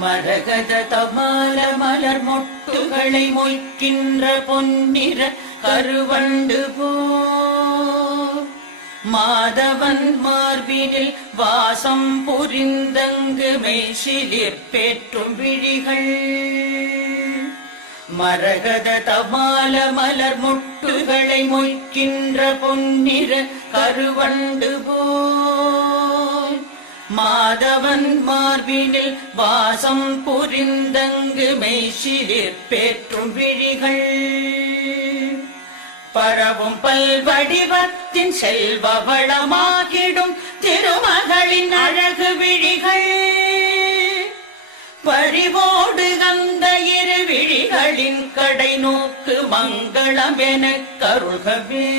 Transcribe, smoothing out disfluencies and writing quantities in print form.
மரகத தமால மலர் மொட்டுகளை மொய்க்கின்ற பொன்னிற கருவண்டு போ மாதவன் மார்பினில் வாசம் புரிந்தங்கு மெய்சிலிற் பேற்றும் விழிகள் மரகத தமால மலர் மொட்டுகளை மொய்க்கின்ற பொன்னிற கருவண்டு போல் மாதவன் மார்பினில் வாசம் புரிந்தங்கு மெய்சிலிற் பேற்றும் விழிகள் பரவும் பல்வடிவத்தின் செல்வ வளமாகிடும் திருமகளின் அழகு விழிகள் பறிவோடு அந்த இரு விழிகளின் கடை நோக்கு மங்களம் எனக் கருள்கவே.